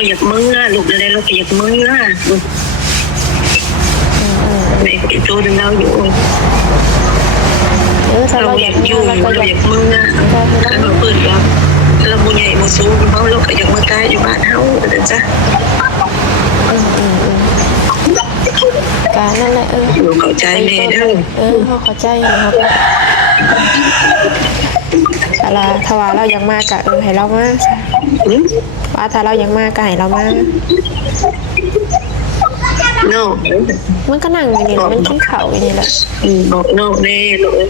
เราอยากมึงนะลูกอะไรเราอยากมึงนะแม่ก็โตดึงเราอยู่ถ้า เรา เราอายอยาก กอยู่ เราก็ เรา อยาก อยากมึงนะเราเปิดแล้วเราบุญใหญ่บุญสูงเขาเราก็อยากมาตายอยู่บ้านเฮาเด้อจ้ะการนั่นแหละอยู่เข้าใจแม่เด้อเขาเข้าใจนะครับอะไรถ้าว่าเรายังมากะให้เรามาว่าถ้าเรายังมากะให้เรามาโน่มันก็นั่งอยู่นี่มันกินข้าวอยู่นี่แหละบอกโน่แน่เลย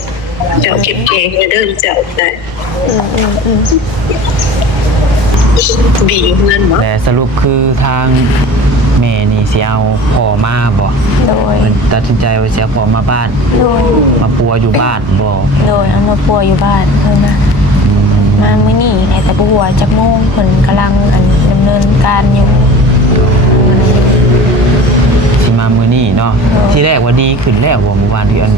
เจ้าเก็บเก่งเด้อเจ้าได้บีเงินบ่แต่สรุปคือทางแม่นี่สิเอาพ่อมาบ่โดยตัดสินใจว่าสิเอาพ่อมาบ้านโดยมาปัวอยู่บ้านบ่โดยเอามาปัวอยู่บ้านเพิ่นนะมามื้อนี้ไงแต่บ่ฮู้ว่าจักโมงเพิ่นกำลังดำเนินการอยู่สิมามื้อนี้เนาะที่แรกว่าดีขึ้นแล้วบ่เมื่อวานคืออัน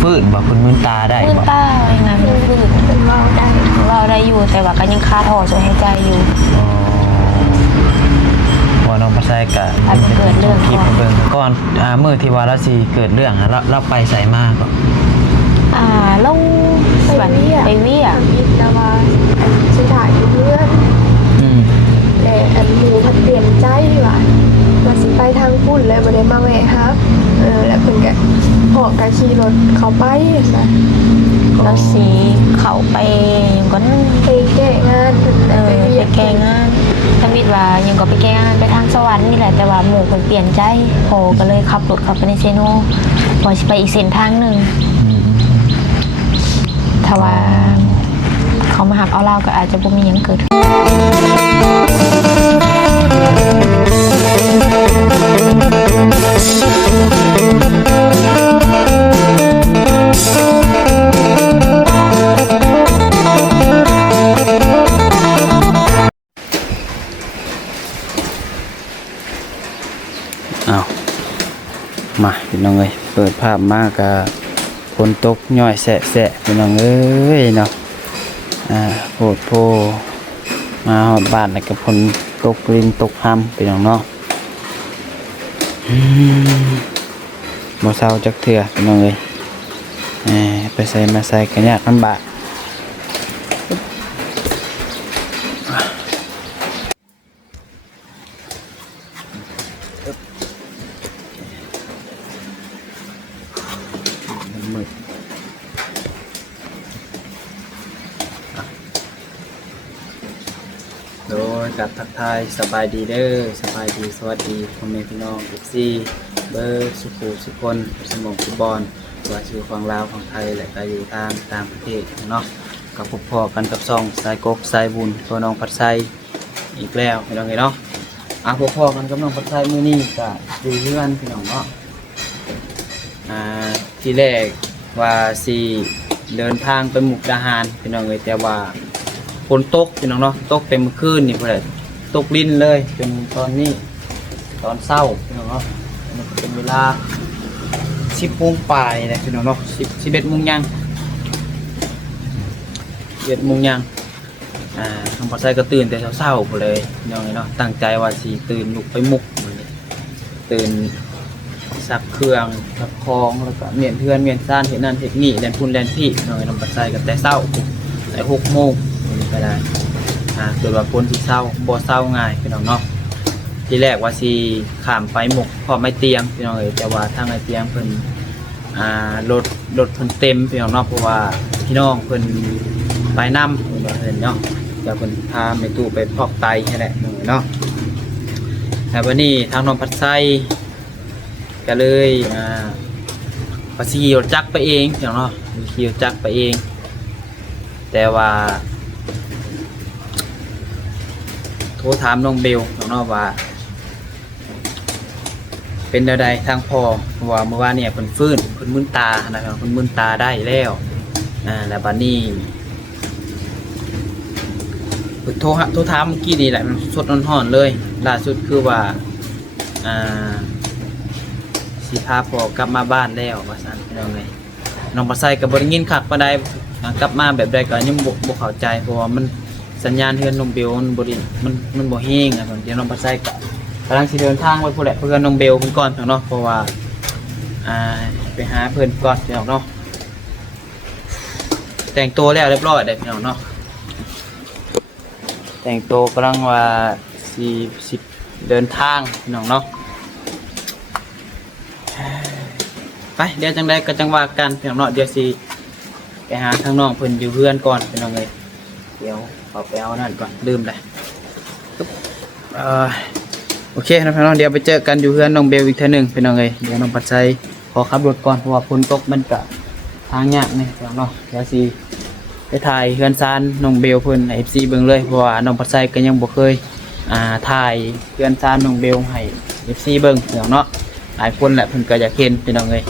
ฟื้นบ่เพิ่นมึนตาได้บ่มึนตาอย่างนั้นฟื้นเพิ่นเว้าได้อยู่แต่ว่าก็ยังคาท่อช่วยหายใจอยู่ว่าน้องปัสไซก็เกิดเรื่องคลิปเบิ่งก่อนมื้อที่ว่าเราสิเกิดเรื่องเราไปไสมาก็ลงไปเวียแต่ว่าสุดท้ายอยู่เพื่อนแต่อันหมูมันเปลี่ยนใจว่าสิไปทางพุ่นเลยบ่ได้มาแวะครับแล้วเพิ่นก็พอก็ขี่รถเข้าไปนะแล้วสีเขาไปก็ไปแก้งานไปแก้งานทมิดว่ายังก็ไปแก้งานไปทางสวรรค์นี่แหละแต่ว่าหมู่คนเปลี่ยนใจโผก็เลยขับรถเข้าไปในเซโนพอสิไปอีกเส้นทางหนึ่งถ้าว่าเขามาหักเอาเล่าก็อาจจะบ่มีหยังเกิดมาพี่น้องเอ้ยเปิดภาพมากกับฝนตกย่อยแสะพี่น้องเอ้ยเนาะโพดโพมาหอดบ้านแล้วกับฝนตกรินตกห้ำพี่น้องเนาะบ่เศร้าจักเถื่อพี่น้องเอ้ยไปใส่มาใส่กันยากลำบากโดยกับทักทายสบายดีเด้อสบายดีสวัสดีพ่อแม่พี่น้องFCเบอร์สุขุสุคนสมองฟุตบอลว่าชื่อของลาวของไทยและก็อยู่ตามประเทศเนาะกับพบพอกันกับซองสายกกสายบุญตัวน้องพัดไซอีกแล้วพี่น้องเนาะพบพอกันกับน้องพัดไซมื้อนี้ก็อยู่เรือนพี่น้องเนาะที่แรกว่าสิเดินทางไปมุกดาหารพี่น้องแต่ว่าฝนตกพี่น้องเนาะตกเต็มคืนนี่พอดีตกลิ้นเลยจนตอนนี้ตอนเช้าพี่น้องเนาะมันเป็นเวลา10 โมงปลายเลยพี่น้องเนาะ11 โมงยัง11 โมงยังทางภาษาก็ตื่นแต่เช้าๆพอเลยพี่น้องเนาะตั้งใจว่าสิตื่นลุกไปมุกตื่นซักเครื่องซักของแล้วก็เมียนเพื่อนเมียนซ่านเห็นนั่นเห็นนี่แลนพุ่นแลนพี่น้องทางภาษาก็แต่เช้าแต่6 โมงไปได้เกิดว่าคนที่เศร้าบ่เศร้าง่ายพี่น้องเนาะที่แรกว่าสิข้ามไปหมกพอไม่เตียงพี่น้องแต่ว่าทางไอเตียงเพิ่นรถเพิ่นเต็มพี่น้องเนาะเพราะว่าพี่น้องเพิ่นไปนำเพิ่นว่าเห็นเนาะเดี๋ยวเพิ่นพาแม่ตู้ไปพอกไตให้แหละเนาะแต่วันนี้ทางน้องพัดไซก็เลยขี่รถจักรไปเองพี่น้องเนาะขี่รถจักรไปเองแต่ว่าโทรถามน้องเบลน้องว่าเป็นใดทางพ่อว่าเมื่อวานเนี่ยเพิ่นฟื้นเพิ่นมึนตานะครับเพิ่นมึนตาได้แล้วแล้วบัดนี้เพิ่นโทรถามเมื่อกี้นี่แหละมันสดร้อนๆเลยล่าสุดคือว่าสิพาพ่อกลับมาบ้านแล้วว่าซั่นพี่น้องเอ้ยน้องบ่ใส่ก็บ่ได้ยินคักปานใดกลับมาแบบใดก็ยังบ่เข้าใจเพราะว่ามัน สัญญาณเฮือนน้องเบลมันบ่ดีมันบ่แห้งอ่ะเดี๋ยวน้องปัดไส้ก็กำลังสิเดินทางไปพุ่นแหละเพื่อนน้องเบลเพิ่นก่อนเนาะเพราะว่าไปหาเพิ่นก่อนพี่น้องเนาะแต่งตัวแล้วเรียบร้อยได้พี่น้องเนาะแต่งตัวกำลังว่า10เดินทางพี่น้องเนาะไปเดี๋ยวจังใดก็จังว่ากันพี่น้องเนาะเดี๋ยวสิไปหาทางน้องเพิ่นอยู่เพื่อนก่อนพี่น้องเอ้ยเดี๋ยวขอไปเอานั่นก่อนลืมเลยโอเคนะพี่น้องเดี๋ยวไปเจอกันอยู่เพื่อนน้องเบลอีกเท่านึงพี่น้องเอ้ยเดี๋ยวน้องปัดใจขอขับรถก่อนเพราะว่าฝนตกมันก็ทางยากนี่พี่น้องเนาะเดี๋ยวสิไปถ่ายเฮือนซานน้องเบลเพิ่นให้ FC เบิ่งเลยเพราะว่าน้องปัดใจก็ยังบ่เคยถ่ายเฮือนซานน้องเบลให้ FC เบิ่งพี่น้องเนาะหลายคนแหละเพิ่นก็อยากเห็นพี่น้องเอ้ย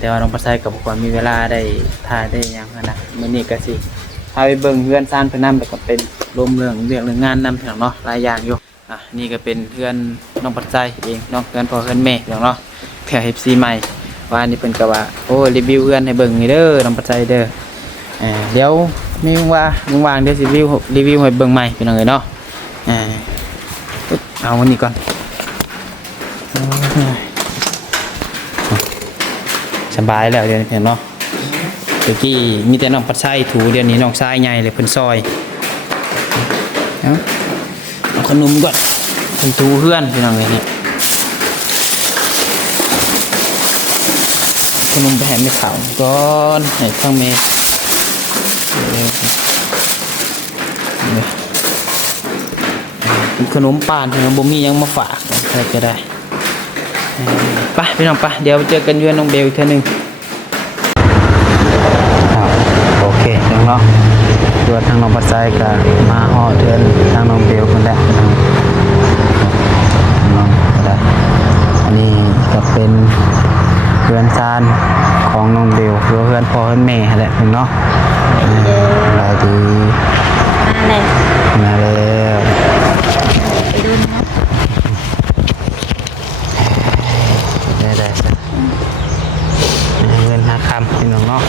แต่ว่าน้องปัดใจก็บ่ค่อยมีเวลาได้ถ่ายได้หยังนะมื้อนี้ก็สิพาไปเบิ่งเฮือนซานเพิ่นนำแล้วก็เป็นรวมเรื่องงานนำพี่น้องเนาะหลายอย่างอยู่นี่ก็เป็นเพื่อนน้องปัดใจเองน้องเพื่อนพ่อเพื่อนแม่พี่น้องเนาะเพื่อ FC ใหม่ว่านี่เพิ่นก็ว่าโอ้รีวิวเพื่อนให้เบิ่งนี่เด้อน้องปัดใจเด้อเดี๋ยวมีว่างเดี๋ยวสิรีวิวให้เบิ่งใหม่พี่น้องเอ้ยเนาะเอาวันนี้ก่อนสบายแล้วเดี๋ยวนี้เนาะเมื่อกี้มีแต่น้องปัดใจถูเดี๋ยวนี้น้องชายใหญ่เลยเพิ่นซอยเอาขนมก่อนเป็นทูเพื่อนพี่น้องเลยนี่ขนมไปแหมในข่าวก่อนให้ฟังเมย์ขนมปานถึงบ่มียังมาฝากใครก็ได้ไปพี่น้องไปเดี๋ยวเจอกันยืนน้องเบลอีกเท่านึงโอเคน้องเนาะตัวทางน้องปัจจัยก็มาห่อเทือนทางน้องเบลคนแรกน้องก็ได้อันนี้ก็เป็นเพื่อนซานของน้องเบลเพื่อนพ่อเพื่อนแม่แหละเนาะได้ดีมาแล้วไปดูนะได้เงิน5 คำพี่น้องเนาะ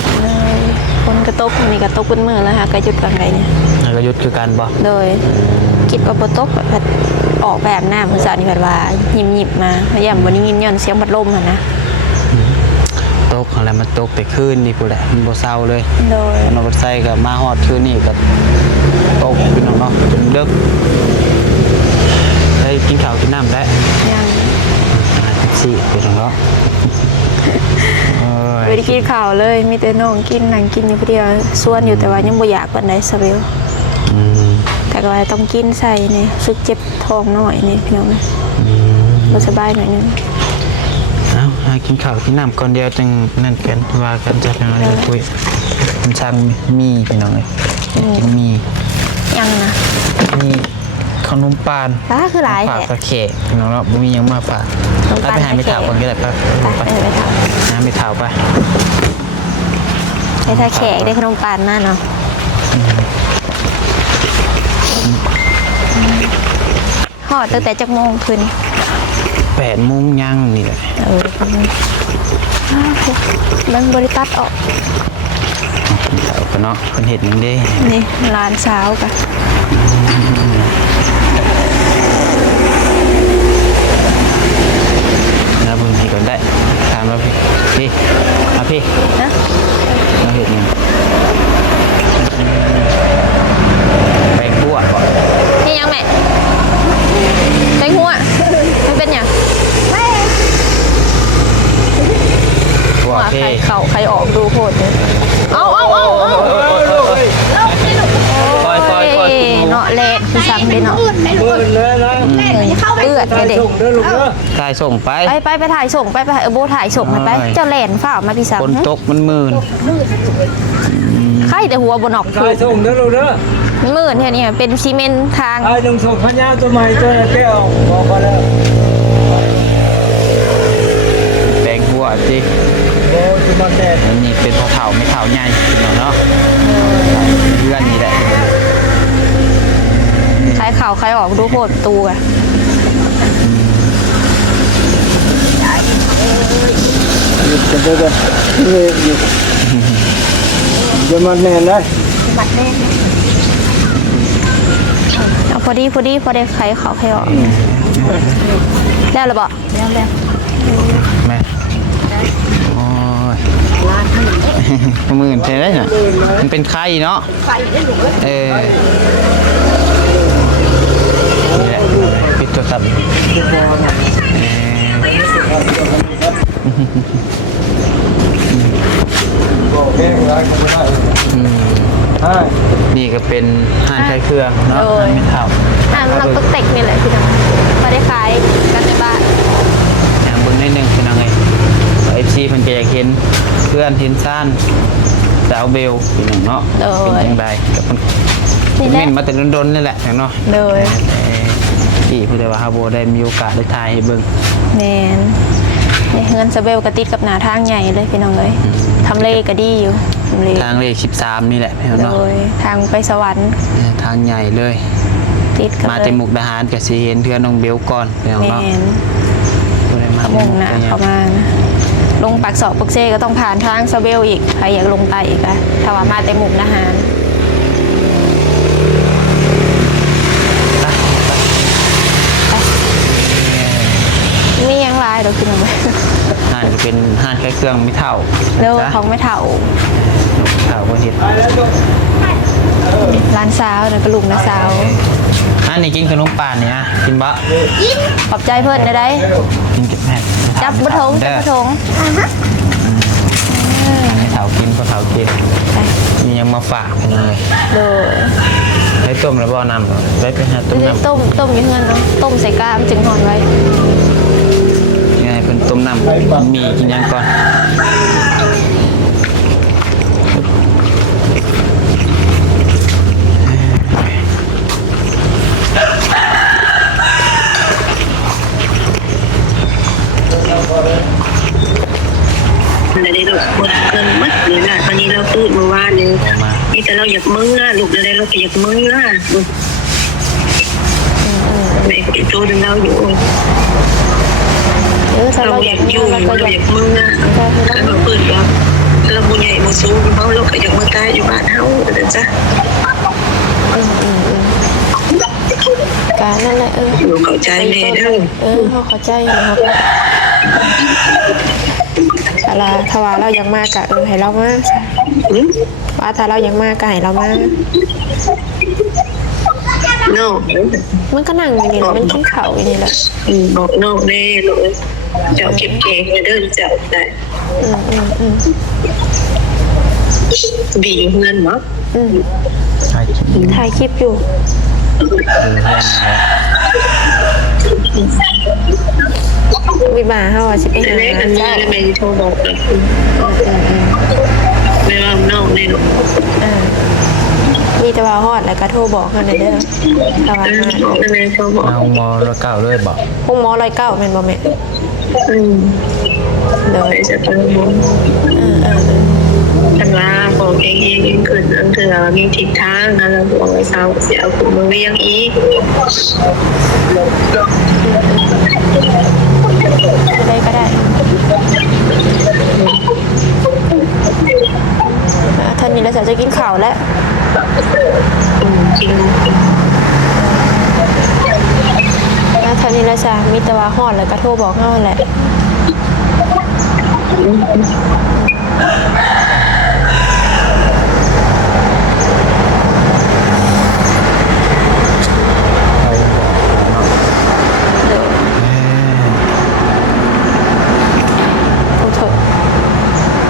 คนกระตกนี่กระตกเป็นมือแล้วค่ะกระยุดกันไงเนี่ยกระยุดคือการบ่โดยคิดว่าโปตกแบบออกแบบหน้ามือสาวนี่แบบว่าหยิบมาพยายามวันนี้ยินย้อนเสียงพัดลมค่ะนะตกอะไรมันตกแต่คืนนี่พูดแหละมันบ่เศร้าเลยโดยน้องปัดใจกับมาฮอดคืนนี่กับตกพี่น้องเนาะจนดึกได้กินข้าวกินน้ำได้ยังสิพี่น้องเนาะไม่ได้กินข้าวเลยมีแต่น้องกินนั่งกินอยู่คนเดียวส่วนอยู่แต่ว่ายังบ่อยากปานใดสเปลแต่ก็ต้องกินใส่นี่สึกเจ็บท้องหน่อยนี่พี่น้องบ่สบายหน่อยนึงเอากินข้าวกินน้ำก่อนเดียวจังนั่นกันว่ากันจะเป็นอะไรคุยมันช่างมีพี่น้องเลยกินมียังนะมีขนมปานคือหลายฝากตะเข็บพี่น้องเนาะบ่มียังมาฝากไปหาไม่ถาวก่อนก็ได้ไปหาไม่ถาวไปไปตะเข็บได้ขนมปานมาเนาะห่อตั้งแต่จักโมงคืน8 โมงยังนี่แหละมันบริตัดออกเนาะคนเห็ดยังได้นี่ร้านเช้ากันแล้วมึงพี่ก่อนได้ถามเราพี่มาพี่นะเราเห็ดยังแปลงบัวก่อนนี่ยังแม่แปลงหัวมันเป็นยังหัวใครออกดูโคตรเลยเอาเนาะเละคือสั่งเลยเนาะเอื้อดเด็กถ่ายส่งไปถ่ายส่งไปโบถ่ายส่งไปเจ้าแหลนฝ่ามาพี่สั่งฝนตกมันมื่นใครแต่หัวบนออกถ่ายส่งเด้อลูกเด้อมื่นเนี่ยเป็นซีเมนต์ทางถ่ายลงส่งพญาตัวใหม่ตัวเตี้ยบอกมาแล้วแปลงหัวสิโอ้จุมาแก่นี่เป็นพอเถาไม่เถาใหญ่เนาะเพื่อนนี่แหละใครเข่าใครออกดูโคตรตูอะจะเดินอยู่จะมาแน่เลยบัดแน่ อดีพอได้ไขเขาให้ออกได้หรือเปล่า แม่โอ้ยหมื่นใช่ไหมน่ะมันเป็นไข่เนาะนี่แหละปิดโทรศัพท์นี่ก็เป็นห่านไข่เครื่องเนาะห่านไม่เท่า เราก็เต็กนี่แหละพี่น้องพอได้ขายกันในบ้าน อย่างเบิ่งนิดนึงเป็นยังไงFC เพิ่นก็อยากเห็นเพื่อนเห็นซ่านสาวเบลเป็นหยังเนาะเป็นจังไดกับเพิ่น นี่แหละ เม่นมาแต่ดนๆนี่แหละเนาะ เลย ที่ผู้ใดว่าฮาโบได้มีโอกาสได้ถ่ายให้เบิ่ง แมนในเฮือนสเบลกระติดกับหนาทางใหญ่เลยพี่น้องเลยทำเลก็ดีอยู่ทำเล ทางเลข13นี่แหละพี่น้อง เล เนาะ ยทางไปสวรรค์ ทางใหญ่เลย ติดกับ มา เล แต่ ย มุกดาหารก็สิเห็นเพื่อนน้องเบลก่อนพี่น้อง แม เนาะ น ผู้ใดมา ขมงหนาเข้ามานะลงปากเสาะปักเซก็ต้องผ่านทางสเบลอีกใครอยากลงใต้อีกอะถ้าว่ามาแต่หมุกอาหารมียังลายเดี๋ยวกินเอาไป ห่านจะเป็นห่านไข่เครื่องไม่เท่า เร็ว จ้ะ ของไม่เท่า เท่าบ่เฮ็ด ร้านสาวนะกระลุกนะสาว อันนี้กินขนมป่านเนี่ยกินบะ ขอบใจเพื่อนได้ กินกับแม่ จับบะทงจับบะทง ให้เถากินก็เถากิน ไป มียังมาฝากกันเลย โดย ได้ต้มแล้วบ่น้ำได้ไปหาต้มน้ำ ต้มอยู่เงินเนาะต้มใส่กล้ามจึงหอนไว้ ยังไงเป็นต้มน้ำมีกินยังก่อนได้ลูกหมดเงินมัดเลยนะตอนนี้เราตื่นเมื่อวานเลยนี่แต่เราอยากมื้อลูกได้เราก็อยากมื้อแม่ก็อีตัวนึงเราอยู่ ถ้า เรา เราอายอยาก กอยู่ เราก็ เรา อายอยาก กมื้อแล้วเราเปิดแล้วเราบุญใหญ่มาสู้เขาเราก็อยากมาตายอยู่บ้านเฮาเด้อจ้ะ การนั่นแหละหนูเข้าใจแม่เด้อ เขาเข้าใจนะครับแต่ละถ้าว่าเรายังมากะให้เรามาว่าถ้าเรายังมากะให้เรามา โน่ มันก็นั่งอยู่นี่แหละมันกินข้าวอยู่นี่แหละ บอกโน่แน่เลยเจ้าเก็บเก่งเด้อเจ้าได้บีอยู่เงินเนาะ ใช่กิน ถ่ายคลิปอยู่วิบาเฮาสิไปหา แม่กันมาแล้วแม่โทรบอกเลยไม่ว่าโน่แน่ มีแต่ว่าฮอดแล้วก็โทรบอกเขาเด้อแต่ว่า แม่โทรบอก เอามอละเก่าเลยบอก ห้องหมอ109แม่นบ่แม่เด้อ ไปจะไปบอกฉันว่าบอกเองขึ้นนั่นคือมีทิศทางนะเราบอกไว้เศร้าเสียคุณมือเรียงอีก ได้ก็ได้ท่านนี้แล้วจะกินข้าวแล้ว จริง ท่านนี้แล้วจะมีแต่ว่าฮอดแล้วก็โทรบอกเฮาแหละ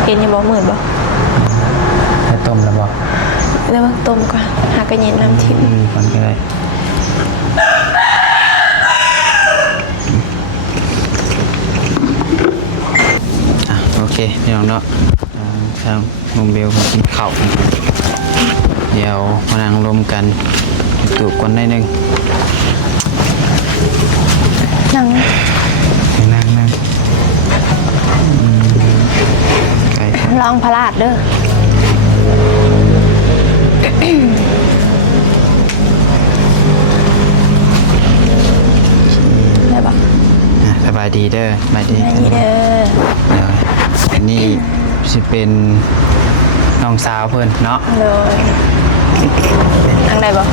เห็นยังบอกหมื่นบ่ ได้ต้มแล้วบอก เดี๋ยวมาต้มก่อนหากระเย็นน้ำทิพย์ ก่อนก็ได้โอเคพี่น้องเนาะทางมุมเบลมากินข้าวเดี๋ยวมานั่งรวมกันตูบกันได้นึง นั่ง นั่งไก่ ลองพลาดเด้อได้ปะ สบายดีเด้อสบายดี ได้เด้อ เดี๋ยวอันนี้จะเป็นน้องสาวเพิ่นเนาะ เลยนั่งได้ปะ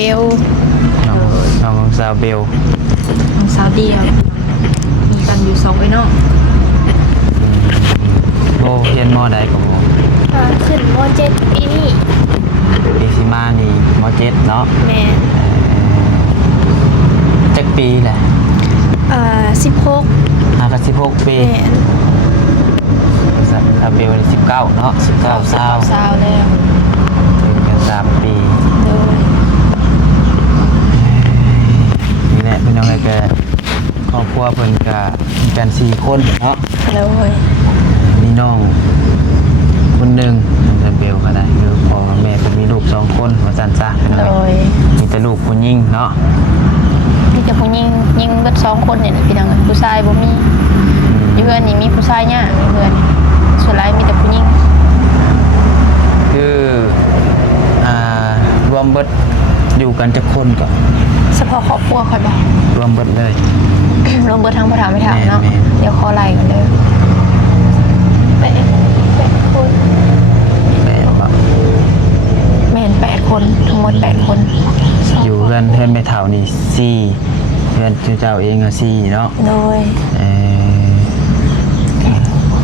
บล น้องสาวเบล น้องสาวเดียวมีกันอยู่2ไอ้น้อง โบเรียนมอใดกับโบ ขึ้นม.7 ปีนี้ ปีสิมานี่ม.7เนาะ แม่ จักปีแหละ 16 หากัน16 ปี แม่ สาวเบล19เนาะ19 สาวแล้ว 20กัน3 ปี โดย นี่แหละเป็นน้องอะไรก็ครอบครัวเพิ่นก็มีกัน4 คนเนาะ แล้วเว้ย มีน้องคนหนึ่งสาวเบลก็ได้คือพ่อแม่เพิ่นมีลูก2 คนว่าซั่นซะเป็น โด น้อง ย มีแต่ลูกผู้หญิงเนาะ มีแต่ผู้หญิงยิงเบิด2คนเนี่ยพี่น้องผู้ชายบ่มีอยู่เพื่อนนี่มีผู้ชายยากมีเพื่อนส่วนหลายมีแต่ผู้หญิง คือรวมเบิดอยู่กันจักคนก่อน เฉพาะครอบครัวค่อยบอก รวมเบิดเลย รวมเบิดทั้งพ่อถามไม่ถามเนาะ แม่น เดี๋ยวขอไล่กันเด้อ 8 คน แม่บ่ แม่น8 คนทั้งหมด8 คน อยู่เพื่อนไม่เท่านี่4เพื่อนเจ้าเองก็4เนาะ โดย เออ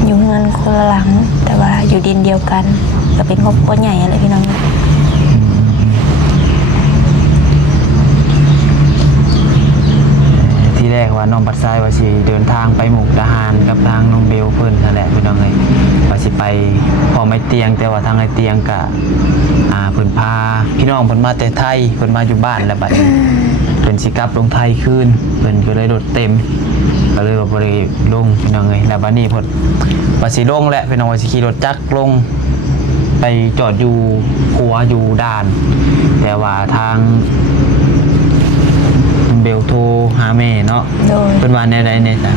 อยู่เงินคนละหลัง แต่ว่าอยู่ดินเดียวกันก็เป็นครอบครัวใหญ่อะไรพี่น้อง ที่แรกว่าน้องปัดทรายว่าสิเดินทางไปมุกดาหารกับทางน้องเบลเพิ่นนั่นแหละพี่น้องเอ้ยว่าสิไปพอไม่เตียงแต่ว่าทางไอ้เตียงก็เพิ่นพาพี่น้องเพิ่นมาแต่ไทยเพิ่นมาอยู่บ้านแล้วบัดนี้เพิ่นสิกลับลงไทยคืนเพิ่นก็เลยรถเต็มก็เลยว่าบ่ได้ลงพี่น้องเอ้ยแล้วบัดนี้เพิ่นว่าสิลงแหละพี่น้องว่าสิขี่รถจักรลงไปจอดอยู่หัวอยู่ด่าน แต่ว่าทางเบลโทรหาแม่เนาะ โดย เป็นวันใดๆเนี่ยจ้ะ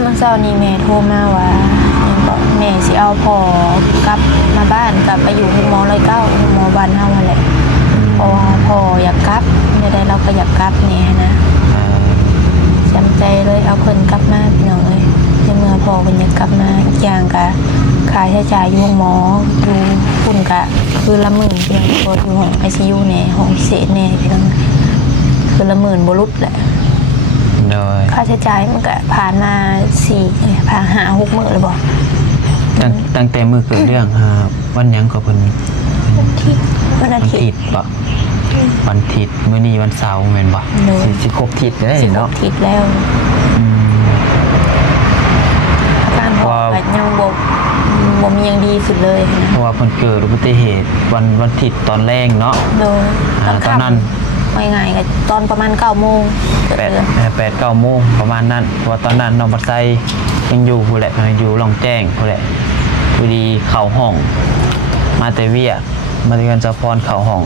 เมื่อเช้านี้แม่โทรมาว่าแม่สิเอาพ่อกลับมาบ้านกลับไปอยู่คุณหมอเลยเก้าคุณหมอบ้านเฮาหั่นแหละเพราะว่าพ่ออยากกลับได้เราก็อยากกลับแน่นะจำใจเลยเอาเพิ่นกลับมาพี่น้องเอ้ยในเมื่อพ่อเพิ่นอยากกลับมาอีกอย่างก็ค่าใช้จ่ายอยู่ห้องหมออยู่คุณก็คือละหมื่นพี่น้องพออยู่ห้อง ICU แน่ห้องพิเศษแน่พี่น้องคือละหมื่นบ่รุดแหละ โดย ค่าใช้จ่ายมันก็ผ่านมาผ่าน5-6 มื้อเลยบ่ ตั้งแต่มือเกิดเรื่องวันหยังก็เพิ่น ที่วัน วั อาน ทิต ทิ ย์ ตย์บ่วันอาทิตย์มื้อนี้วันเสาร์แม่นบ่ โดย สิครบทิศได้ 16 เนาะ อาทิตย์แล้ว อืม อาการพ่อก็ยังบ่มีหยังดีขึ้นเลยนะ เพราะว่าเพิ่นเกิดอุบัติเหตุวันอาทิตย์ตอนแรงเนาะ โดย ตอนนั้น ง่ายๆก็ตอนประมาณ9 โมงเกิดเรื่อง 8-9 โมงประมาณนั้นเพราะว่าตอนนั้นน้องปัดไซยังอยู่ผู้แหละอยู่หลองแจ้งผู้แหละพอดีเข้าห้องมาแต่เวียกมาเรียนเจ้าพรเข้าห้อง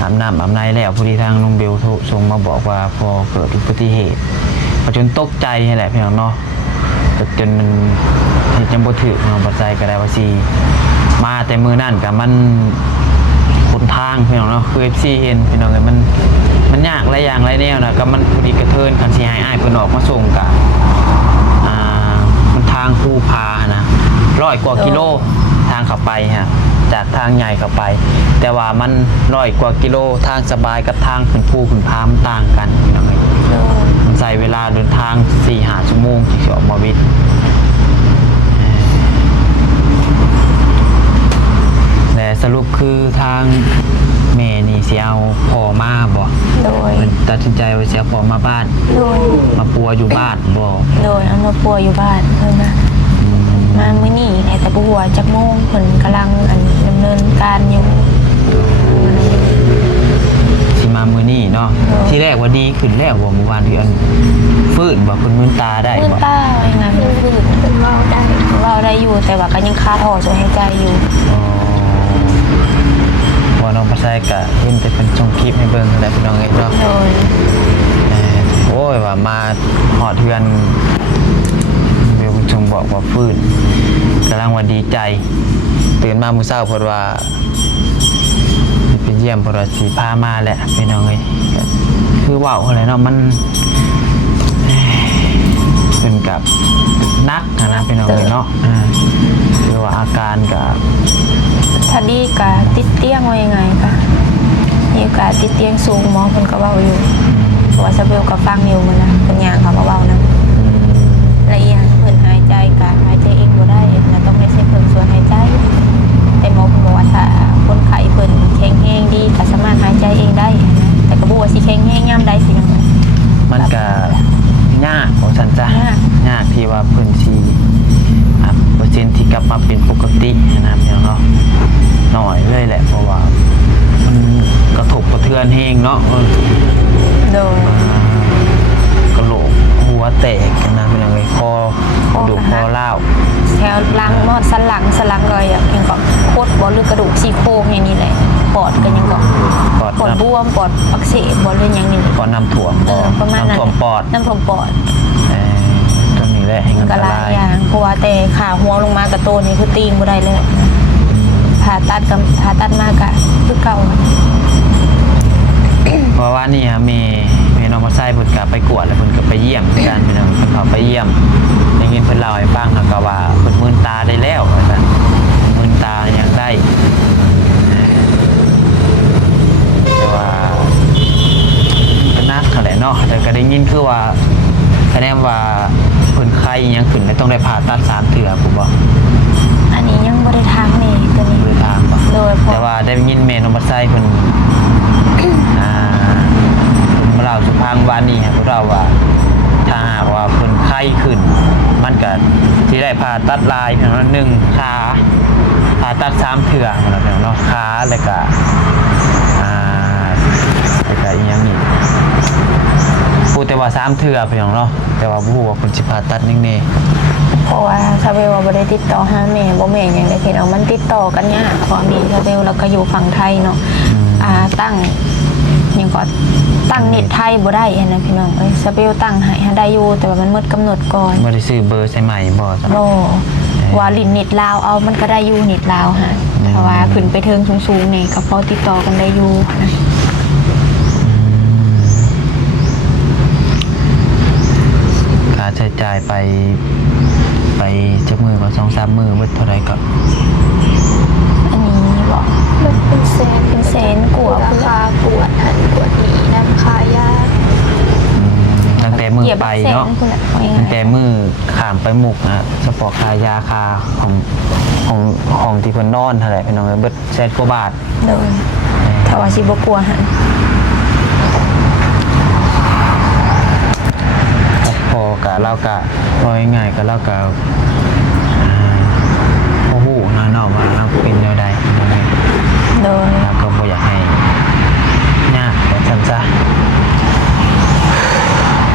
อาบน้ำอาบในแล้วพอดีทางน้องเบลโทรส่งมาบอกว่าพอเกิดอุบัติเหตุจนตกใจนี่แหละพี่น้องเนาะจนมันเห็นยังบ่ถึกน้องปัดไซก็ได้ว่าสิมาแต่มือนั่นกับมันคนทางพี่น้องเนาะคือ FC เห็นพี่น้องเลยมันยากหลายอย่างหลายแนวนะก็มันพอดีกระเทินกันสิให้อ้ายเพิ่นออกมาส่งกะมันทางภูพานะ100 กว่ากิโลทางเข้าไปฮะจากทางใหญ่เข้าไป แต่ว่ามัน100 กว่ากิโลทางสบายกับทางขึ้นภูขึ้นพามันต่างกันพี่น้องเอ้ย โดย มันใช้เวลาเดินทาง 4-5 ชั่วโมงที่จะออกมาวิทย์แต่สรุปคือทางแม่นี่สิเอาพ่อมาบ่ โดย เพิ่นตัดสินใจว่าสิเอาพ่อมาบ้าน โดย มาปัวอยู่บ้านบ่ โดยเอามาปัวอยู่บ้านเพิ่นนะมามื้อนี้แต่บ่ฮู้ว่าจักโมงเพิ่นกำลังดำเนินการอยู่ สิมามื้อนี้เนาะ เออ ที่แรกว่าดีขึ้นแล้วบ่เมื่อวานเดือนฟื้นบ่เพิ่นมึนตาได้ มื้อ บ่ ตาว่ายังไงเพิ่นฟื้น เป็นเว้าได้ เว้าได้อยู่แต่ว่าก็ยังคาท่อช่วยหายใจอยู่ อ๋อว่าน้องประชายก็เห็นแต่เพิ่นส่งคลิปให้เบิ่งนั่นแหละพี่น้องเอ้ยเนาะ โดย โอ้ยว่ามาหอดเทือนเบลคุณชงบอกว่าฟื้นกำลังว่าดีใจตื่นมามื้อเช้าเพิ่นว่าไปเยี่ยมเพิ่นว่าสิพามาแหละพี่น้องเอ้ยก็คือเว้าอะไรเนาะมันเป็นกับนักนะพี่น้องเอ้ยเนาะคือว่าอาการกับ ถ้าดีก็ติดเตียงไว้ยังไงก็ย มีโอกาสติดเตียงสูงหมอเพิ่นก็เว้าอยู่เพราะว่าซาเบลก็ฟังอยู่มื้อนะเพิ่นย่างเขามาเว้านํและอีกอย่างเพิ่นหายใจก็หายใจเองบ่ได้นะต้องได้ใช้เครื่องช่วยหายใจแต่หมอเพิ่นบอกว่าถ้าคนไข้เพิ่นแข็งแรงดีก็สามารถหายใจเองได้นะแต่ก็บ่ว่าสิแข็งแรงยามใดพี่น้อง มันก็ยากของฉันจ้ะยากที่ว่าเพิ่นสิเปอร์เซ็นต์ที่กลับมาเป็นปกตินะพี่น้องเนาะน้อยเลยแหละเพราะว่ามันกระทบกระเทือนแฮงเนาะ โดย กระโหลกหัวแตกนะพี่น้องเอ้ยคอกระดูกคอเล่าว แถวหลังนอดสันหลังก็ยังก็โคตรบ่หรือกระดูกซี่โครงอย่างนี้แหละปอดก็ยังก็ปอดบวมปอดอักเสบบ่หรือหยังนี่ ปอดน้ำท่วม ประมาณนั้น น้ำท่วมปอด น้ำท่วมปอด ตรงนี้แหละให้อัน ก็ ต หลาร าย ย อย่างเพราะว่าแต่ขาหัวลงมากระโตนี่คือตีงบ่ได้เลยผ่าตัดมากะคือเก่า เพราะว่านี่ฮะมีน้องมาไส้เพิ่นก็ไปกวดแล้วเพิ่นก็ไปเยี่ยมกันพี่น้องเพิ่นเข้าไปเยี่ยมได้ยินเพิ่นเล่าให้ฟังแล้วก็ว่าเพิ่นมื่นตาได้แล้วว่าซั่นมื่นตาอยากได้แต่ว่าก็นักเท่าไหร่เนาะแต่ก็ได้ยินคือว่าคะแนนว่าเพิ่นไข้อิหยังขึ้นไม่ต้องได้ผ่าตัด3เทื่อผมบอก อันนี้ยังบ่ได้ทางนี่ตัวนี้ ด้วยทางบ่ โดยเพราะ แต่ว่าได้ยินแม่น้องมาไส้เพิ่นเราสุพังวานี่ครับพวกเราว่าถ้าหากว่าเพิ่นไข้ขึ้นมันก็ที่ได้ผ่าตัดลายเพียงหนึ่งขาผ่าตัด3เถื่อแล้วเนาะขาแล้วก็อีกอย่างนี้พูดแต่ว่า3เถื่อเพียงเนาะแต่ว่าบ่ฮู้ว่าเพิ่นสิผ่าตัดนิ่งแน่ เพราะว่าซาเบลบ่ได้ติดต่อหาแม่บ่แม่หยังได้พี่น้องมันติดต่อกันยากเพราะมีซาเบลแล้วก็อยู่ฝั่งไทยเนาะตั้งยังก็ตั้งเน็ตไทยบ่ได้นะพี่น้องซาเบลตั้งให้ได้อยู่แต่ว่ามันหมดกำหนดก่อน บ่ได้ซื้อเบอร์ใส่ใหม่บ่ซั่น บ่ว่าลิ้นเน็ตลาวเอามันก็ได้อยู่เน็ตลาวฮะเพราะว่าขึ้นไปเทิงสูงๆนี่ก็พอติดต่อกันได้อยู่นะ ค่าใช้จ่ายไปจักมือก็ 2-3 มื้อเบิดเท่าใดก็ อันนี้บอก มันเป็นแสน เป็นแสนกว่า ราคากวดหันกวดนี้น้ำคายา ตั้งแต่มือไปเนาะ เหยียบแสนพุ่นแหละ ตั้งแต่มือข้ามไปมุกนะเฉพาะค่ายาคาของที่เพิ่นนอนเท่าไหร่พี่น้องเอ้ยเบิดแสนกว่าบาท โดยถ้าว่าสิบ่กลัวหัน พอกะเรากะว่าง่ายๆก็เรากะบ่ฮู้นะเนาะว่าเราเป็นแนวใดพี่น้องเอ้ย โดย เราก็บ่อยากให้ยากแบบซั่นซะ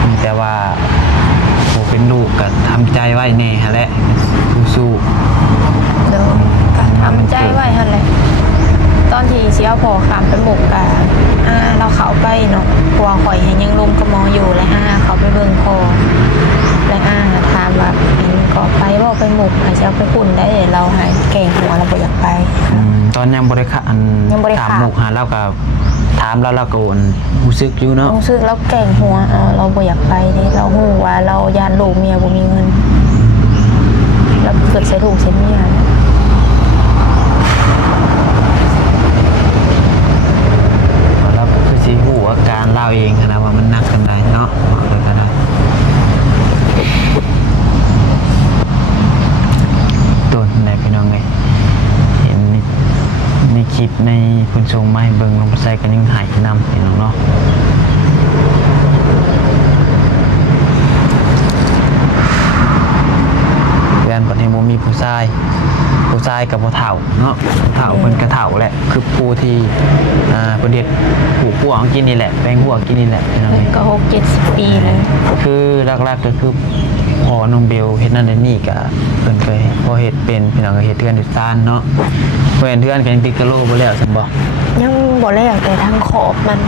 มีแต่ว่าผู้เป็นลูกก็ทำใจไว้แน่หั่นแหละสู้ โดยก็ทำใจไว้หั่นแหละตอนที่สิเอาพอขามไปหมกกะเราเข้าไปเนาะกลัวข่อยยังลงกับหมออยู่เลยเขาไปเบิ่งคอและถามว่าเป็นก็ไปบ่ไปหมกอาจจะเอาไปพุ่นได้เราหายเก่งหัวเราบ่อยากไป ตอนยังบ่ได้ยังบ่ได้ ถาม ค่ะ มุกหาเราก็ถามแล้วเราก็รู้สึกอยู่เนาะ รู้สึกเราเก่งหัวเราบ่อยากไปเด้เราฮู้ว่าเรายานลูกเมียบ่มีเงินเราเกิดใส่ลูกใส่เมีย แล้วคือสิฮู้อาการเราเองนะว่ามันหนักกันได้เนาะเลยก็ได้ต้นไหนพี่น้องไงเห็นในคลิปในคุณทรงไม้เบิ่งลงไปใส่กันยังหายนำพี่น้องเนาะเรียนปฏิโมมีผู้ชายกับผู้เฒ่าเนาะเฒ่าเพิ่นกระเฒ่าแหละคือผู้ที่ประเด็ดผู้พวกกินนี่แหละแป้งพวกกินนี่แหละพี่น้องเอ้ย ก็60 ปีเลย คือหลักๆก็คือพอน้องเบลเฮ็ดนั่นได้นี่ก็เพิ่นเคยพอเฮ็ดเป็นพี่น้องก็เฮ็ดเทือนอยู่ซ่านเนาะเพิ่นเทือนก็ยังติดกะโหลบ่แล้วซั่นบ่ ยังบ่แล้วแต่ทางขอบมัน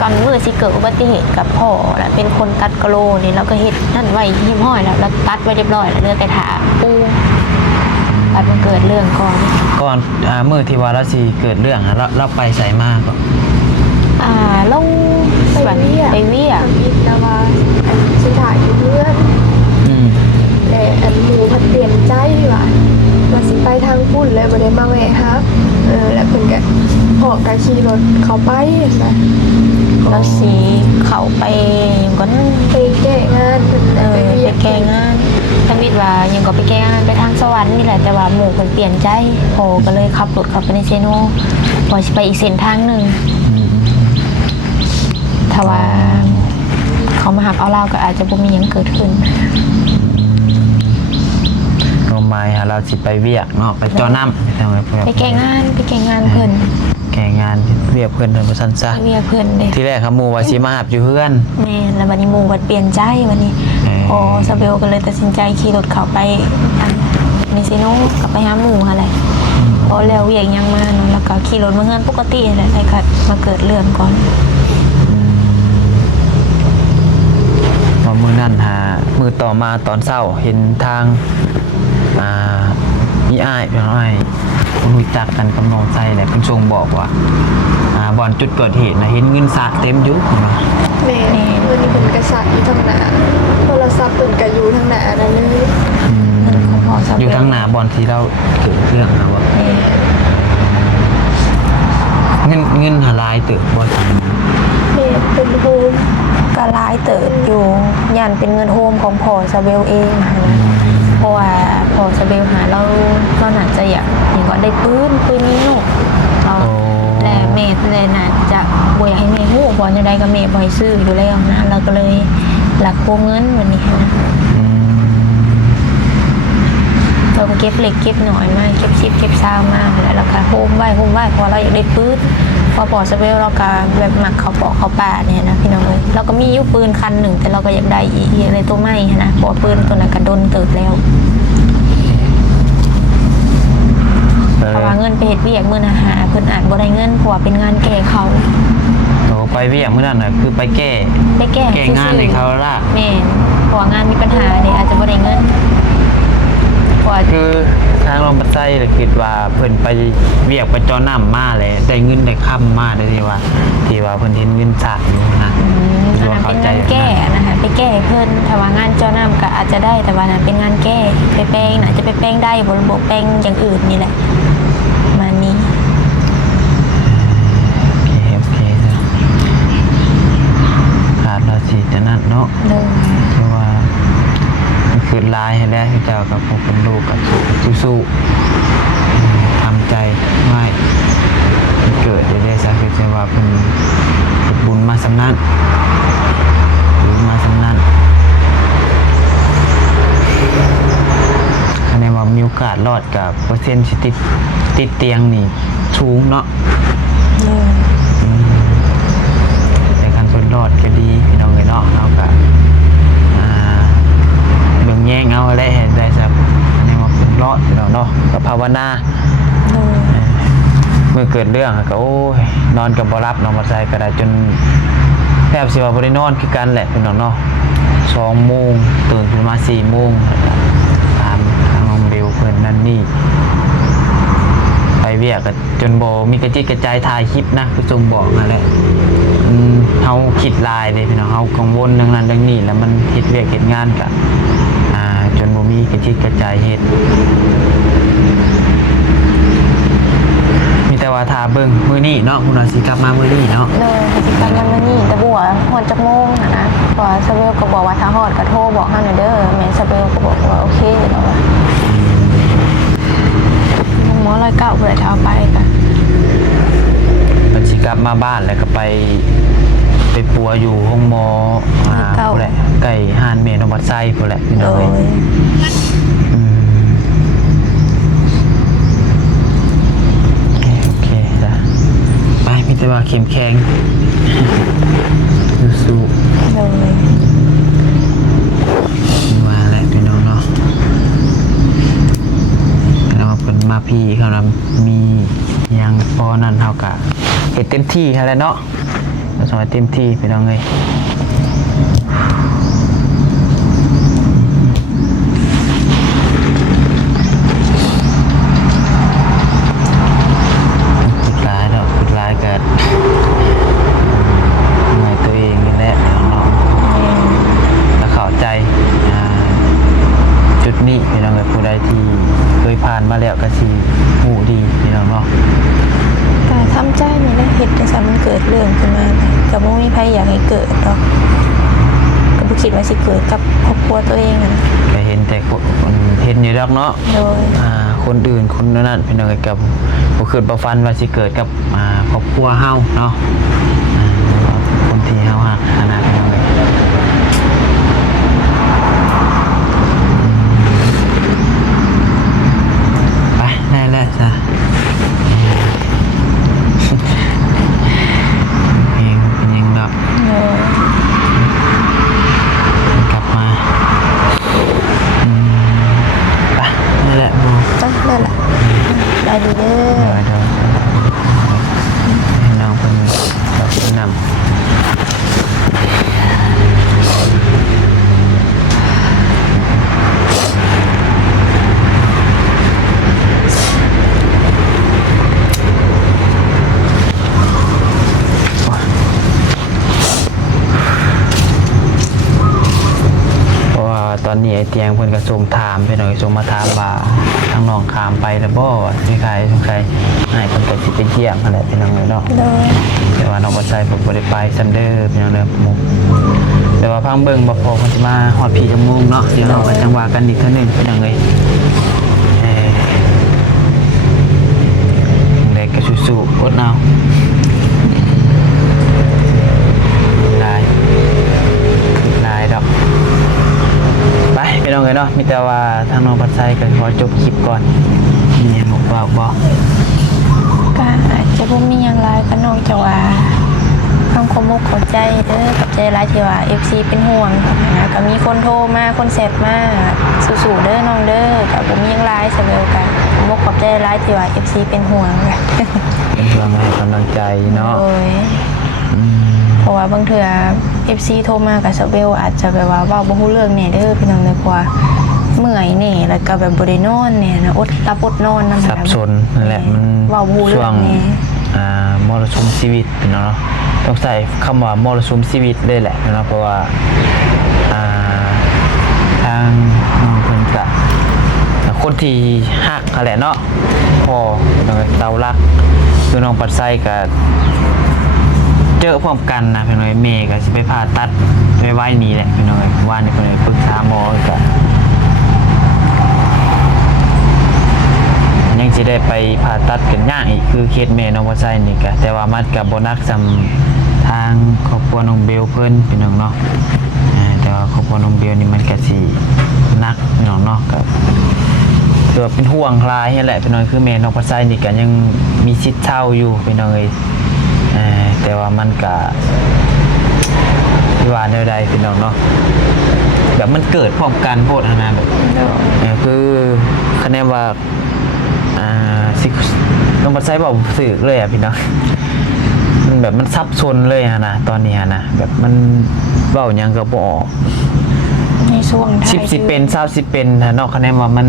ก่อนมื้อสิเกิดอุบัติเหตุกับพ่อแล้วเป็นคนตัดกะโหลนี่เราก็เฮ็ดนั่นไว้หิ้มห้อยแล้วตัดไว้เรียบร้อยแล้วเหลือแต่ถาปูตัดมันเกิดเรื่องก่อน ก่อนมื้อที่ว่าเราสิเกิดเรื่องเราไปไสมาก็ เรา ไปเวีย ทำอีกนะว่าสุดท้ายอยู่เพื่อน แต่อันหมูพัดเปลี่ยนใจว่าสิไปทางพุ่นเลยบ่ได้มาแวะครับแล้วเพิ่นก็ พอก็ขี่รถเข้าไปนะ แล้วสีเขาไปก็นั่น ไปแก้งานเพิ่น ไป ไปเวียก แก้งานทวิตว่ายังก็ไปแก้งานไปทางสวรรค์นี่แหละแต่ว่าหมู่คนเปลี่ยนใจพอก็เลยขับรถเข้าไปในเซโนพอสิไปอีกเส้นทางหนึ่งถ้าว่าเขามาหักเอาเราก็อาจจะบ่มีหยังเกิดขึ้น โนมายหาเราสิไปเวียกเนาะไปจอน้ำทำไมเพื่อน ไปแก้งานเพิ่น แก่งานเวียกเพื่อนเดินไปสั้นซะ ไปเวียกเพิ่นเด้ ที่แรกครับหมูว่าสิมาหับอยู่เพื่อน แม่นแล้ววันนี้หมู่บัดเปลี่ยนใจวันนี้พอซาเบลก็เลยตัดสินใจขี่รถเข้าไปในเซโนกลับไปหาหมู่หั่นแหละพอแล้วเวียกยังมาเนาะแล้วก็ขี่รถมาเฮือนปกตินั่นแหละไอ้ก็มาเกิดเรื่องก่อน พอมือนั่นหามือต่อมาตอนเศร้าเห็นทางมีอ้ายพี่น้องอ้ายรู้จักกันกับน้องไซแหละเพิ่นทรงบอกว่าบ่อนจุดเกิดเหตุนะเห็นเงินสะเต็มอยู่เนาะ แม่มื้อนี้เพิ่นก็สักอยู่ทางหน้าโทรศัพท์เพิ่นก็อยู่ทางหน้านั่นเลย ของพ่อซาเบล อยู่ทางหน้าบ่อนที่เราเกิดเรื่องนะว่าเงินหาลายตึกบ่จัง แม่เป็นโฮม ก็ร้ายเติบอยู่ยันเป็นเงินโฮมของพ่อซาเบลเองนะเพราะว่าพ่อซาเบลหาเราน่าจะอย่างก็ได้ปืนนี้ลูกเราและเมย์เลยน่าจะบ่อยากให้เมย์ฮู้เพราะจะได้กับเมย์บ่อยซื้ออยู่แล้วนะเราก็เลยหลักโกงเงินวันนี้นะเราก็เก็บเล็กเก็บหน่อยมากเก็บ10เก็บ20มากแล้วเราก็โฮมไว้เพราะเราอยากได้ปืนพอปอสเปลเราก็แบบหมักเขาปอกเขาป่าเนี่ยนะพี่น้องเลยเราก็มียุปืนคันหนึ่งแต่เราก็อยากได้อีกอะไรตัวไม่นะเพราะปืนตัวนั้นก็โดนเติบแล้วเพราะว่าเงินไปเฮ็ดเวียกมื้อนะหาเพิ่นอาจบ่ได้เงินเพราะว่าเป็นงานแก่เขา โตไปเวียกมื้อนั้นน่ะคือไปแก้งานให้เขาละ แม่นเพราะว่างานมีปัญหาเนี่ยอาจจะบ่ได้เงินเพราะว่า คือทางลมบัดไส้เลยคิดว่าเพิ่นไปเวียกไปจอน้ำมาเลยได้เงินได้ค่ำมาได้ที่ว่าเพิ่นเห็นเงินสะอยู่นะ อันนั้นเป็นงานแก้นะคะไปแก้ให้เพิ่นถ้าว่างานเจ้าน้ำก็อาจจะได้แต่ว่านั้นเป็นงานแก้ไปแป้งน่ะจะไปแป้งได้บ่บ่แป้งอย่างอื่นนี่แหละมานี้ โอเคจ้ะขาดราศีจะนั่นเนาะ เลย เพราะว่ามันคือลายให้แล้วที่เจ้ากับพวกคนลูกกับสู้ๆทำใจไว้มันเกิดได้สักทีว่าเป็นบุญมาสำนักคะแนนว่ามีโอกาสรอดกับเปอร์เซ็นต์ที่ติดเตียงนี่สูงเนาะ เลย ในการเพิ่นรอดก็ดีพี่น้องเอ้ยเนาะเอาก็เบิ่งแย่งเอาและเห็นได้สักในว่าเพิ่นรอดพี่น้องเนาะก็ภาวนา เลย เมื่อเกิดเรื่องก็โอ้ยนอนกับบ่รับนอนบ่ใส่ก็ได้จนแทบสิว่าบ่ได้นอนคือกันแหละพี่น้องเนาะ2 โมงตื่นขึ้นมา4 โมงตามทางน้องเบลเพิ่นนั่นนี่ไปเวียกก็จนบ่มีกระจิตกระใจถ่ายคลิปนะคือจงบอกนั่นแหละเฮาคิดหลายเลยพี่น้องเฮากังวลเรื่องนั้นเรื่องนี้แล้วมันเฮ็ดเวียกเฮ็ดงานก็จนบ่มีกระจิตกระใจเฮ็ดมีแต่ว่าทาเบิ่งมื้อนี้เนาะคุณว่าสิกลับมามื้อนี้เนาะ เลยกิจกรรมมันนี่แต่บัวฮอดจักโมงนะเพราะว่าซาเบลก็บอกว่าถ้าฮอดก็โทรบอกเฮาหน่อยเด้อแม่ซาเบลก็บอกว่าโอเคเนาะหมอ109เพิ่นจะเอาไปก็ มันสิกลับมาบ้านแล้วก็ไปปัวอยู่ห้องหมอแหละไก่ห่านเมนวัดไส้พุ่นแหละพี่ โด น้อง ย โอเคจ้ะไปมีแต่ว่าเข้มแข็งสู้ เลย ๆมาแล้วพี่น้องเนาะแล้วเพิ่นมาพี่เขานะมียังพอนั่นเฮาก็เฮ็ดเต็มที่หั่นแหละเนาะเราสอนเต็มที่พี่น้องเอ้ยคิดร้ายแล้วคิดร้ายเกิดหน่วยตัวเองนี่แหละน้องๆแล้วเข้าใจจุดนี้พี่น้องเอ้ยผู้ใดที่เคยผ่านมาแล้วก็สิฮู้ดีพี่น้องเนาะ ก็ทำใจ ก็บ่คิดว่าสิเกิดกับครอบครัวตัวเองอะนะ ก็เห็นแต่คนเห็นอยู่แล้วเนาะ โดย คนอื่นคนนั้นพี่น้องกับบ่คิดบ่ฝันว่าสิเกิดกับครอบครัวเฮาเนาะคนที่เฮาฮักขนาดพี่น้องไปได้แล้วจ้ะเพลงเป็นยังดอก โดย กลับมาไปนี่แหละบู ต้องนั่นแหละได้ดีเด้อ เดี๋ยวให้น้องเพิ่นแบบนำตอนนี้ไอ้เตียงเพิ่นก็ส่งถามไปหน่อยส่งมาถามว่าทางน้องขามไปแล้วบ่มีใครสงสัยให้เพิ่นก็สิไปเยี่ยมนั่นแหละพี่น้องเนาะ โดย แต่ว่าน้องบ่ใส่เพิ่นบ่ได้ไปซันเดอร์พี่น้องเด้อหมู่แต่ว่าพังเบิ่งบ่พอเพิ่นสิมาฮอดพี่จังโมงเนาะเดี๋ยวเราก็จังว่ากันอีกเทื่อนึงพี่น้องเอ้ยเด็กก็สู้ๆอดเอาลายดอกไปพี่น้องเอ้ยเนาะมีแต่ว่าทางน้องปัดไซก็ขอจบคลิปก่อนมีหยังบอกบ่ ก็อาจจะบ่มีหยังหลายก็นอกจากว่าความขมุกขอบใจเด้อขอบใจหลายที่ว่า FC เป็นห่วงนะก็มีคนโทรมาคนแชทมาสู้ๆเด้อน้องเด้อก็บ่มีหยังหลายซะเบลกันขมุกขอบใจหลายที่ว่า FC เป็นห่วงค่ะ เป็นเพื่อนให้กำลังใจเนาะ โดยเพราะว่าบางเทื่อ FC โทรมากับซะเบลอาจจะแบบว่าเว้าบ่ฮู้เรื่องแน่เด้อพี่น้องเด้อเพราะว่าเมื่อยนี่แล้วก็แบบบ่ได้นอนเนี่ยนะอดหลับอดนอนนำ สับสนนั่นแหละมัน เว้าบ่ฮู้เรื่ ช่ว อง งนี่ มรสุมชีวิตเนาะต้องใส่คำว่ามรสุมชีวิตเลยแหละเนาะเพราะว่าทางน้องเพิ่นก็คนที่ฮักนั่นแหละเนาะพ่อน้องเตารักคือน้องปัดไซก็เจอพร้อมกันนะพี่น้อยเมย์ก็สิไปผ่าตัดไว้นี่แหละพี่น้อยว่านี่พี่น้อยปรึกษาหมอก็ยังสิได้ไปผ่าตัดกันยากอีกคือเคสแม่น้องปัดไซนี่ก็แต่ว่ามันก็บ่นักสำทางครอบครัวน้องเบลเพิ่นพี่น้องเนาะแต่ว่าครอบครัวน้องเบลนี่มันก็สินักพี่น้องเนาะก็คือเป็นห่วงหลายนั่นแหละพี่น้อยคือแม่น้องปัดไซนี่ก็ยังมีสิทธิ์เช่าอยู่พี่น้องเอ้ยแต่ว่ามันก็ว่าแนวใดพี่น้องเนาะแบบมันเกิดพร้อมกันโพดนะแบบคือคะแนนว่าสิต้องมาใช้บอกสื่อเลยอ่ะพี่น้องมันแบบมันซับซ้อนเลยนะตอนนี้นะแบบมันเว้าหยังก็บ่ออก ในช่วงท้าย 10สิเป็น20สิเป็นนอกคะแนนว่ามัน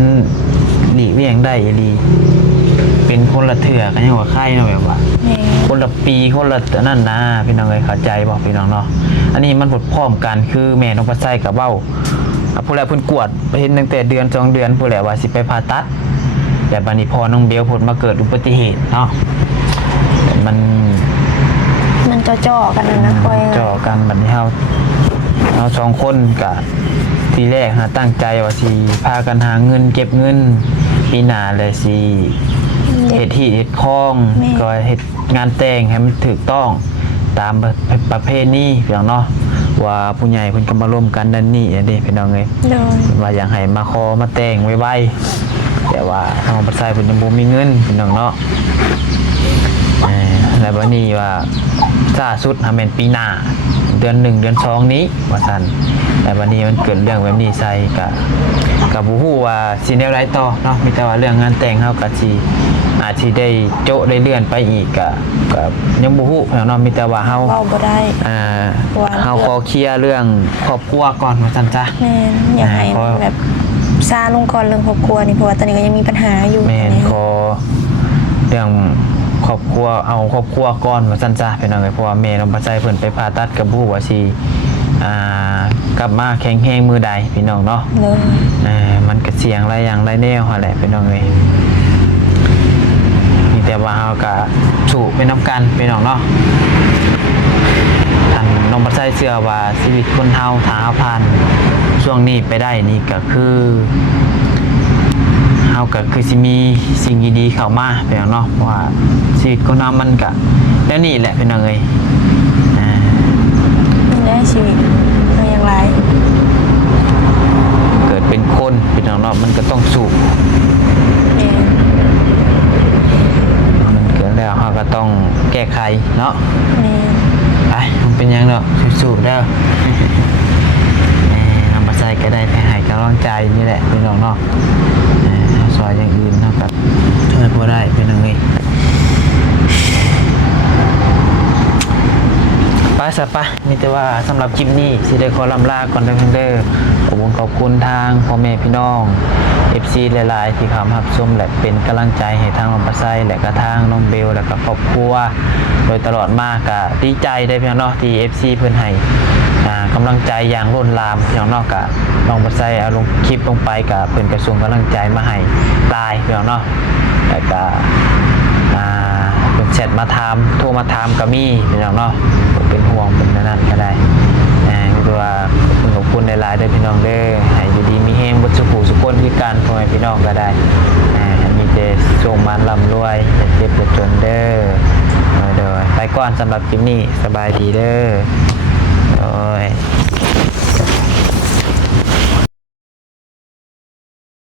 หลีกเลี่ยงได้อีหลีเป็นคนละเถื่อกันยังว่าไข่เนาะแบบว่าคนละปีคนละนั่นนะพี่น้องเอ้ยเข้าใจบ่พี่น้องเนาะอันนี้มันผลพร้อมกันคือแม่น้องปัดไส้กับเว้าผู้แลเพิ่นกวดเห็นตั้งแต่เดือน2เดือนผู้แลว่าสิไปผ่าตัดแต่บัดนี้พอน้องเบลผลมาเกิดอุบัติเหตุเนาะมันจ่อๆกันนะค่อยจ่อกันบัดนี้เฮา2คนก็ทีแรกตั้งใจว่าสิพากันหาเงินเก็บเงินปีหน้าเลยสิเฮ็ดที่เฮ็ดคลองก็เฮ็ดงานแต่งให้มันถูกต้องตามประเพณีพี่น้องเนาะว่าผู้ใหญ่เพิ่นก็มาร่วมกันนั่นนี่อันนี้พี่น้องเอ้ยว่าอยากให้มาขอมาแต่งไวๆแต่ว่าทางปัจจัยเพิ่นยังบ่มีเงินพี่น้องเนาะแล้วบัดนี้ว่าล่าสุดแม่นปีหน้าเดือน1เดือน2นี้ว่าซั่นแต่บัดนี้มันเกิดเรื่องแบบนี้ใส่ก็บ่ฮู้ว่าสิแนวใดต่อเนาะมีแต่ว่าเรื่องงานแต่งเฮาก็สิอาจสิได้โจะได้เลื่อนไปอีกก็ยังบ่ฮู้เนาะมีแต่ว่าเฮาเว้าบ่ได้เฮาขอเคลียร์เรื่องครอบครัวก่อนว่าซั่นจ้ะแม่นอยากให้แบบซาลงก่อนเรื่องครอบครัวนี่เพราะว่าตอนนี้ก็ยังมีปัญหาอยู่แม่นขอเรื่องครอบครัวเอาครอบครัวก่อนว่าซั่นจ้ะพี่น้องเอ้ยเพราะว่าแม่น้องปัจจัยเพิ่นไปผ่าตัดกับบ่ฮู้ว่าสิกลับมาแข็งแรงมือใดพี่น้องเนาะมันก็เสี่ยงหลายอย่างหลายแนวหั่นแหละพี่น้องเอ้ยมีแต่ว่าเฮาก็สู้ไปนำกันพี่น้องเนาะ อันน้องบัดไซเชื่อว่าชีวิตคนเฮาถ้าเฮาผ่านช่วงนี้ไปได้นี่ก็คือเฮาก็คือสิมีสิ่งดีๆเข้ามาพี่น้องเนาะเพราะว่าชีวิตคนเฮามันก็แล้วนี่แหละพี่น้องเอ้ยอ่า มันได้ชีวิตมันอย่างไร เกิดเป็นคนพี่น้องเนาะมันก็ต้องสู้ แม่ มันเกิดแล้วเฮาก็ต้องแก้ไขเนาะ แม่ ไปมันเป็นหยังเนาะสู้ๆเด้อน้ำมาใส่ก็ได้ไปให้กำลังใจนี่แหละพี่น้องเนาะซอยอย่างอื่นเนาะกับช่วยพอได้พี่น้องเอ้ยไปซะปะมีแต่ว่าสำหรับคลิปนี้สิได้ขอลำลาก่อนเด้อขอบคุณทางพ่อแม่พี่น้อง FC หลายๆที่เข้ามารับชมและเป็นกำลังใจให้ทางน้องปลาไซและก็ทางน้องเบลและก็ครอบครัวโดยตลอดมาก็ดีใจได้พี่น้องเนาะที่ FC เพิ่นให้กำลังใจอย่างล้นหลามพี่น้องเนาะก็น้องปลาไซเอาลงคลิปลงไปก็เพิ่นก็ส่งกำลังใจมาให้หลายพี่น้องเนาะแล้วก็เพิ่นแชทมาถามโทรมาถามก็มีพี่น้องเนาะเป็นห่วงเป็นนั่นก็ได้คือว่าขอบคุณหลายๆเด้อพี่น้องเด้อให้อยู่ดีมีแฮงบ่สุขสุขคนคือกันพ่อแม่พี่น้องก็ได้มีแต่โชคมันร่ำรวยอย่าเจ็บอย่าจนเด้อเด้อไปก่อนสำหรับคลิปนี้สบายดีเด้อโอ้ย